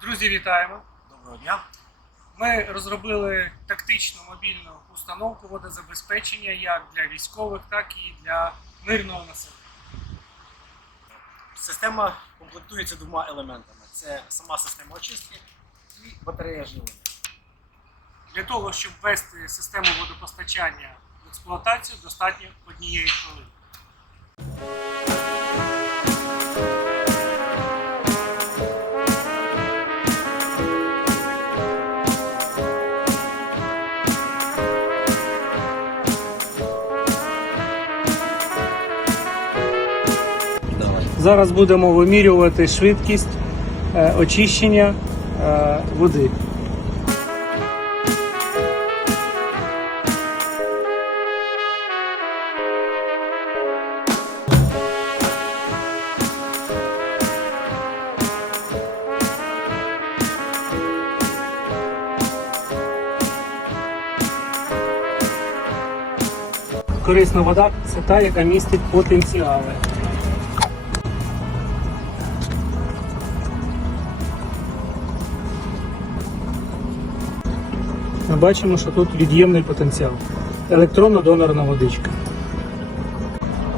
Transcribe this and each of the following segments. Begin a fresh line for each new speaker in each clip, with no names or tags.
Друзі, вітаємо!
Доброго дня.
Ми розробили тактичну мобільну установку водозабезпечення як для військових, так і для мирного населення.
Система комплектується двома елементами: це сама система очистки і батарея живлення.
Для того, щоб ввести систему водопостачання в експлуатацію, достатньо однієї хвилини. Зараз будемо вимірювати швидкість е, очищення е, води. Корисна вода це та, яка містить потенціали. Ми бачимо, що тут від'ємний потенціал. Електронна донорна водичка.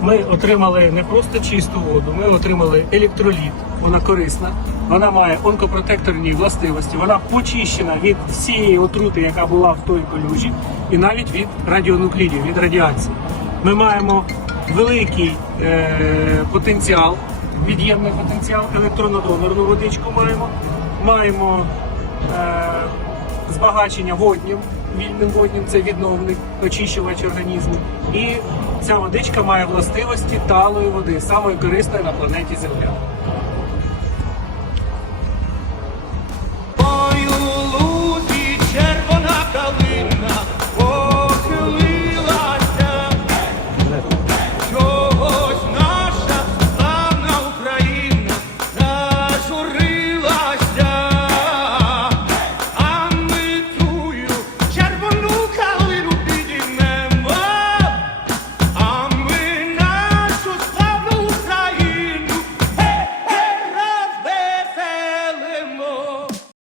Ми отримали не просто чисту воду, ми отримали електроліт. Вона корисна, вона має онкопротекторні властивості, вона почищена від всієї отрути, яка була в той колюжі, і навіть від радіонуклідів, від радіації. Ми маємо великий е- потенціал, від'ємний потенціал, електронно-донорну водичку маємо. Маємо е- збагачення воднім, вільним воднім це відновник, очищувач організму. І ця водичка має властивості талої води, самої корисної на планеті Земля.